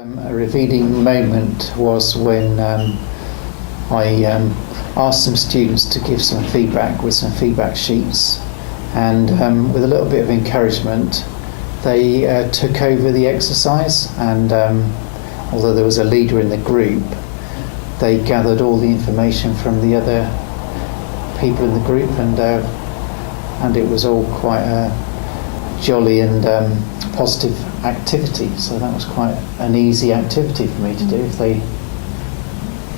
A revealing moment was when I asked some students to give some feedback with some feedback sheets, and with a little bit of encouragement they took over the exercise, and although there was a leader in the group, they gathered all the information from the other people in the group, and it was all quite a jolly and positive activity. So that was quite an easy activity for me to do if they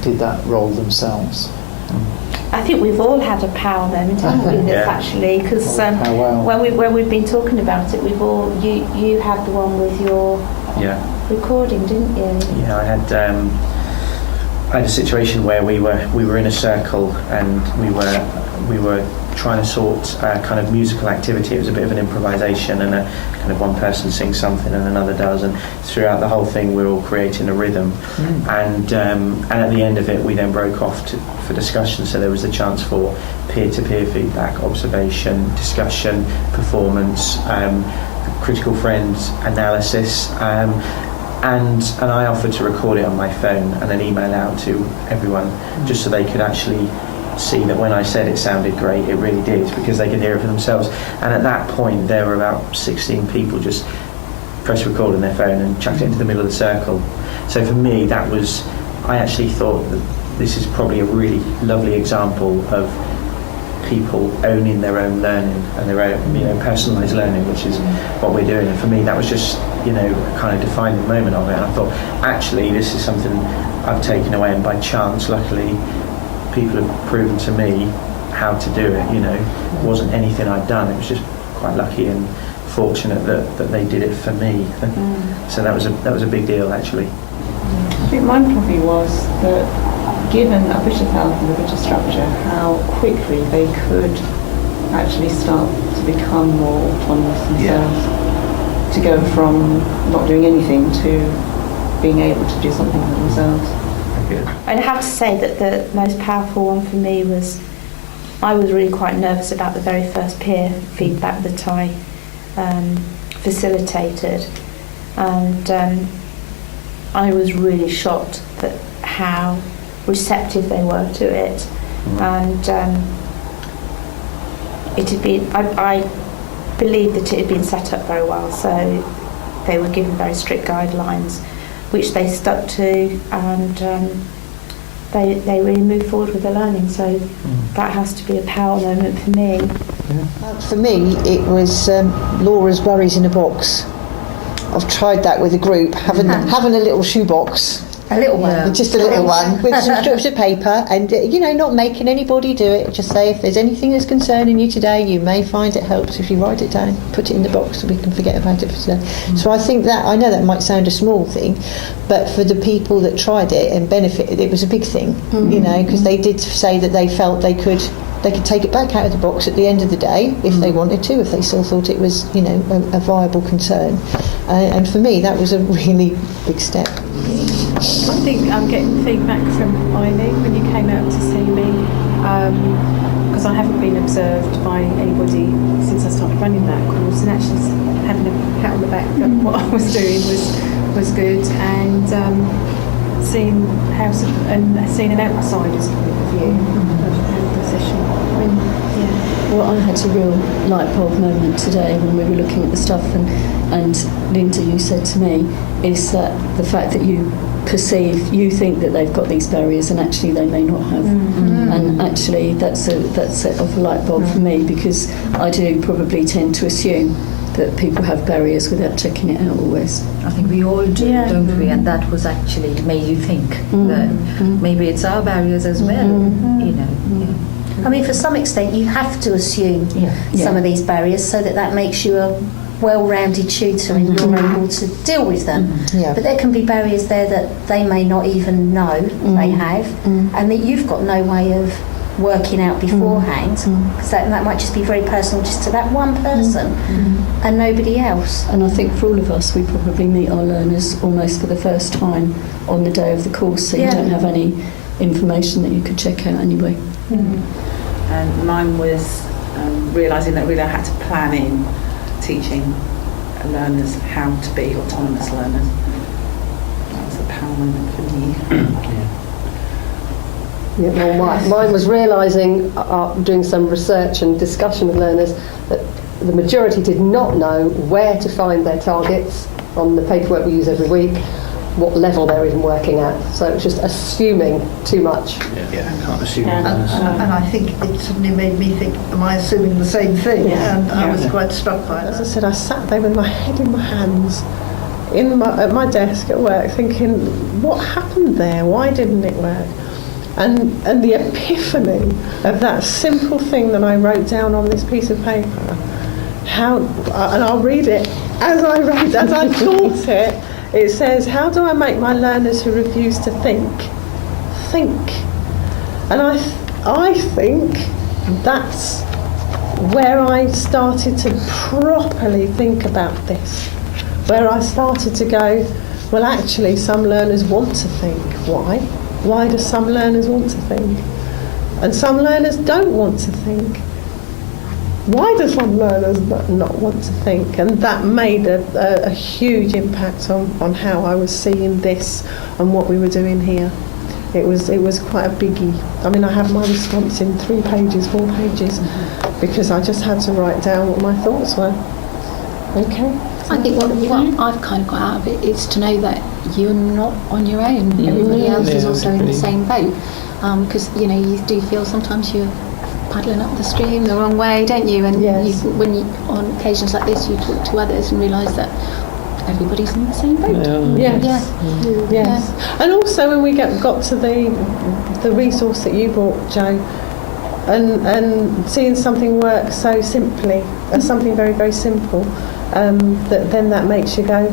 did that role themselves. I think we've all had a power moment, haven't we? This actually, because when we've been talking about it, we've all you had the one with your recording, didn't you? Yeah, I had a situation where we were in a circle and we were trying to sort a kind of musical activity. It was a bit of an improvisation, and a kind of one person sings something and another does, and throughout the whole thing we're all creating a rhythm. And at the end of it we then broke off for discussion, so there was a chance for peer-to-peer feedback, observation, discussion, performance, critical friends analysis, and I offered to record it on my phone and then email out to everyone, just so they could actually see that when I said it sounded great, it really did, because they could hear it for themselves. And at that point there were about 16 people just pressed record on their phone and chucked it into the middle of the circle. So for me I actually thought that this is probably a really lovely example of people owning their own learning and their own personalised learning, which is what we're doing. And for me that was just kind of defining the moment of it, and I thought actually this is something I've taken away, and by chance luckily people have proven to me how to do it. It wasn't anything I'd done, it was just quite lucky and fortunate that they did it for me. So that was a big deal actually. I think mine probably was that given a British health and a British structure, how quickly they could actually start to become more autonomous themselves, to go from not doing anything to being able to do something for themselves. I'd have to say that the most powerful one for me was, I was really quite nervous about the very first peer feedback that I facilitated, and I was really shocked at how receptive they were to it, and it had been, I believe that it had been set up very well, so they were given very strict guidelines which they stuck to, and they really moved forward with their learning. So that has to be a power moment for me. For me, it was Laura's worries in a box. I've tried that with a group, having a little shoebox. A little one. Just a little one with some strips of paper, and not making anybody do it. Just say, if there's anything that's concerning you today, you may find it helps if you write it down, put it in the box so we can forget about it for today. So I think that, I know that might sound a small thing, but for the people that tried it and benefited, it was a big thing, because they did say that they felt they could take it back out of the box at the end of the day if they wanted to, if they still thought it was, a viable concern. And for me, that was a really big step. I think I'm getting feedback from Eileen when you came out to see me, because I haven't been observed by anybody since I started running that course, and actually having a pat on the back that what I was doing was good, and seeing an outsider's point of view of the session. Well, I had a real light bulb moment today when we were looking at the stuff, and Linda, you said to me, is that the fact that you think that they've got these barriers and actually they may not have. And actually that's a light bulb for me, because I do probably tend to assume that people have barriers without checking it out always. I think we all do, don't we? And that was actually made you think that maybe it's our barriers as well, I mean, for some extent, you have to assume some of these barriers so that makes you a well-rounded tutor and you're able to deal with them. But there can be barriers there that they may not even know they have, and that you've got no way of working out beforehand, because that might just be very personal just to that one person and nobody else. And I think for all of us, we probably meet our learners almost for the first time on the day of the course, so you don't have any information that you could check out anyway. And mine was realising that really I had to plan in teaching learners how to be autonomous learners. moment for me. Yeah, well, mine was realising, doing some research and discussion with learners, that the majority did not know where to find their targets on the paperwork we use every week, what level they're even working at. So it's just assuming too much. Yeah, can't assume. Yeah. And I think it suddenly made me think, am I assuming the same thing? Yeah. And I was quite struck by As I that. said, I sat there with my head in my hands at my desk at work thinking, what happened there? Why didn't it work? And the epiphany of that simple thing that I wrote down on this piece of paper, and I'll read it as I thought it. It says, how do I make my learners who refuse to think? And I think that's where I started to properly think about this, where I started to go, well, actually, some learners want to think. Why? Why do some learners want to think? And some learners don't want to think. Why do some learners not want to think? And that made a huge impact on how I was seeing this and what we were doing here. It was quite a biggie. I mean, I have my response in 4 pages, because I just had to write down what my thoughts were. Okay. I think what I've kind of got out of it is to know that you're not on your own. Everybody else is also in the same boat. Because, you do feel sometimes you're paddling up the stream the wrong way, don't you? And when you, on occasions like this, you talk to others and realise that everybody's in the same boat. Yes. And also when we got to the resource that you brought, Jo, and seeing something work so simply, something very, very simple, that makes you go,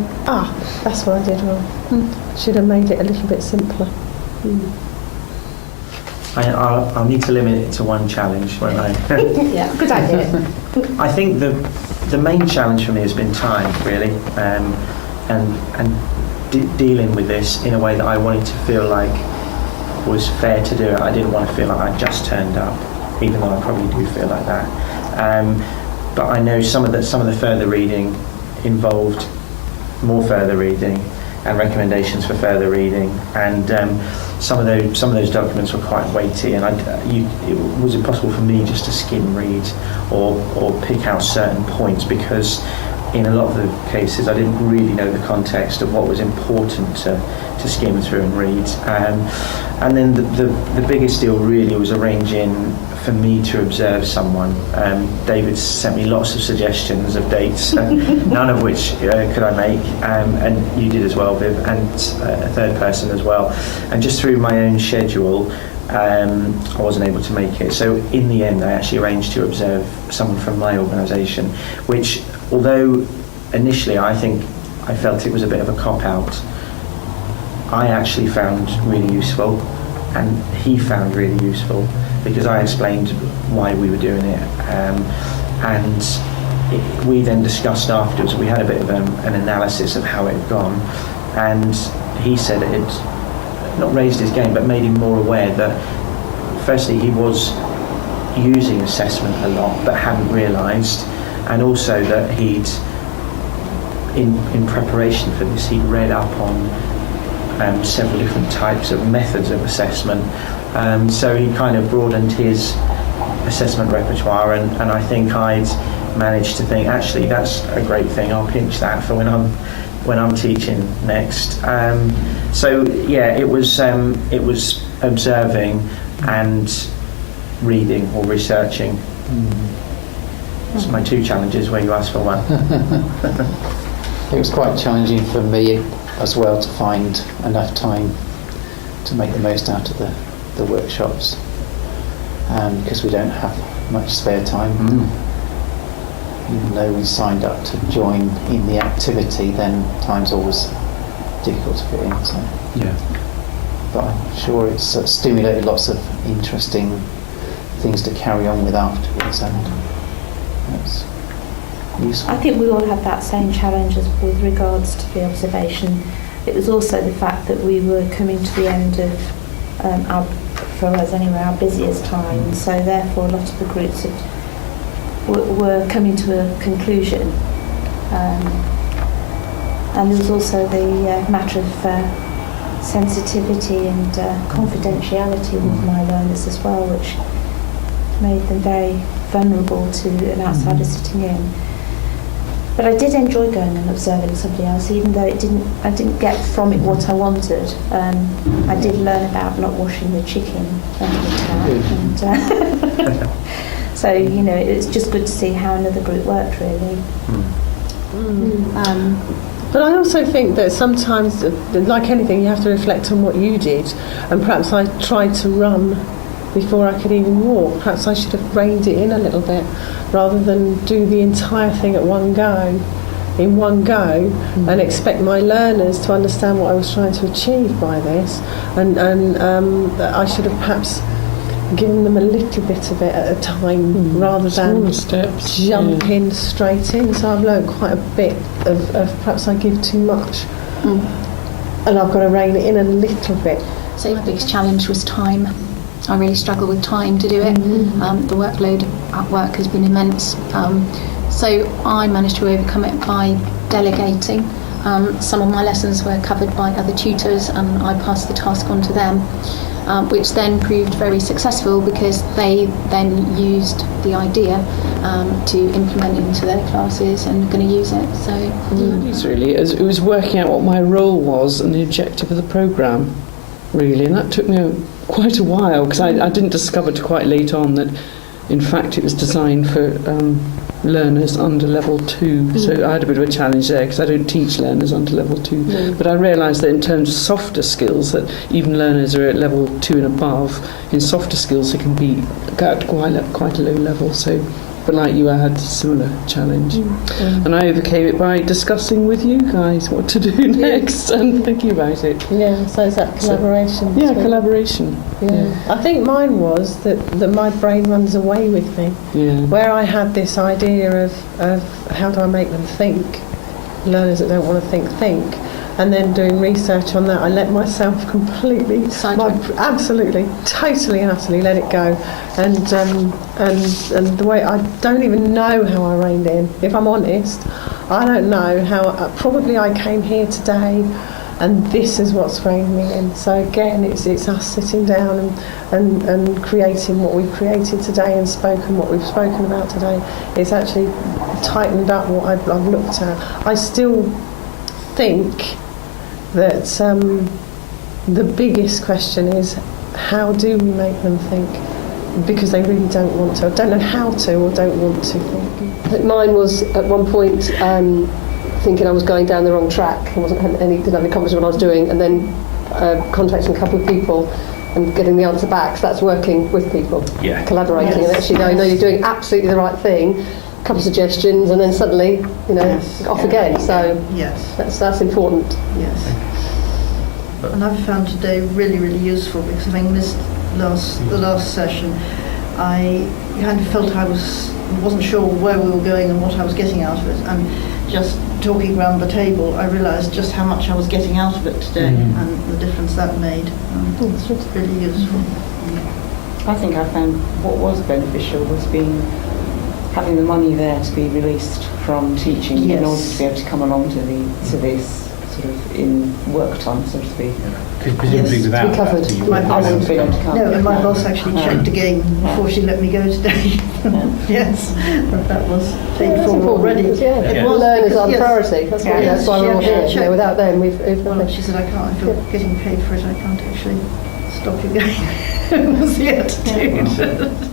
that's what I did wrong. Should have made it a little bit simpler. I'll need to limit it to one challenge, won't I? Yeah, good idea. I think the main challenge for me has been time, really, and dealing with this in a way that I wanted to feel like was fair to do it. I didn't want to feel like I just turned up, even though I probably do feel like that. But I know some of the further reading involved more further reading and recommendations for further reading, and some of those documents were quite weighty, and it was impossible for me just to skim read or pick out certain points, because in a lot of the cases I didn't really know the context of what was important to skim through and read. And then the biggest deal really was arranging for me to observe someone. David sent me lots of suggestions of dates, none of which could I make, and you did as well, Viv, and a third person as well. And just through my own schedule, I wasn't able to make it. So in the end, I actually arranged to observe someone from my organisation, which, although initially I think I felt it was a bit of a cop-out, I actually found really useful, and he found really useful, because I explained why we were doing it, we then discussed afterwards. We had a bit of an analysis of how it had gone, and he said it had not raised his game but made him more aware that firstly he was using assessment a lot but hadn't realised, and also that he'd in preparation for this he'd read up on several different types of methods of assessment, so he kind of broadened his assessment repertoire, and I think I'd managed to think, actually that's a great thing, I'll pinch that for when I'm teaching next. So yeah, it was observing and reading or researching. That's my 2 challenges where you asked for one. It was quite challenging for me as well to find enough time to make the most out of the workshops, because we don't have much spare time. Even though we signed up to join in the activity, then time's always difficult to fit in. So. Yeah. But I'm sure it's stimulated lots of interesting things to carry on with afterwards, and it's useful. I think we all had that same challenge with regards to the observation. It was also the fact that we were coming to the end of, for us anyway, our busiest time. So therefore, a lot of the groups were coming to a conclusion. And there was also the matter of sensitivity and confidentiality with my learners as well, which made them very vulnerable to an outsider sitting in. But I did enjoy going and observing somebody else, even though I didn't get from it what I wanted. I did learn about not washing the chicken under the tap, and so it's just good to see how another group worked, really. But I also think that sometimes, like anything, you have to reflect on what you did, and perhaps I tried to run before I could even walk. Perhaps I should have reined it in a little bit rather than do the entire thing at one go, and expect my learners to understand what I was trying to achieve by this. And I should have perhaps given them a little bit of it at a time rather than jumping straight in. So I've learned quite a bit of perhaps I give too much, and I've got to rein it in a little bit. So my biggest challenge was time. I really struggle with time to do it. The workload at work has been immense. So I managed to overcome it by delegating. Some of my lessons were covered by other tutors, and I passed the task on to them, which then proved very successful because they then used the idea to implement it into their classes and going to use it. So it was working out what my role was and the objective of the programme, really, and that took me quite a while because I didn't discover till quite late on that in fact it was designed for learners under level 2, so I had a bit of a challenge there because I don't teach learners under level 2, but I realised that in terms of softer skills, that even learners are at level 2 and above, in softer skills they can be at quite a low level. So, but like you, I had a similar challenge, and I overcame it by discussing with you guys what to do next and thinking about it. Yeah, so is that collaboration? Collaboration. Yeah. I think mine was that my brain runs away with me. Where I had this idea of how do I make them think, learners that don't want to think, and then doing research on that, I let myself completely, absolutely, totally and utterly let it go, and the way I don't even know how I reined in. If I'm honest, I don't know how. Probably I came here today, and this is what's reined me in. So again, it's us sitting down and creating what we've created today and spoken what we've spoken about today. It's actually tightened up what I've looked at. I still think that the biggest question is, how do we make them think? Because they really don't want to, or don't know how to, or don't want to think. I think mine was at one point thinking I was going down the wrong track. I didn't have any confidence in what I was doing, and then contacting a couple of people and getting the answer back. So that's working with people, collaborating, and actually going, no, you're doing absolutely the right thing. A couple of suggestions, and then suddenly, off again. So that's important. Yes. And I've found today really, really useful because having missed the last session, I kind of felt I wasn't sure where we were going and what I was getting out of it. And just talking around the table, I realised just how much I was getting out of it today and the difference that made. It's really useful. I think I found what was beneficial was having the money there to be released from teaching in order to be able to come along to this sort of in work time, so to speak. Because presumably without that, you my boss, wouldn't be able to come. No, and my boss actually checked again before she let me go today. Yes, but that was paid for already. It was learners are the priority. That's why we're all here. Without them, we've well, she said, I can't. If you're getting paid for it, I can't actually stop you going. That was the attitude.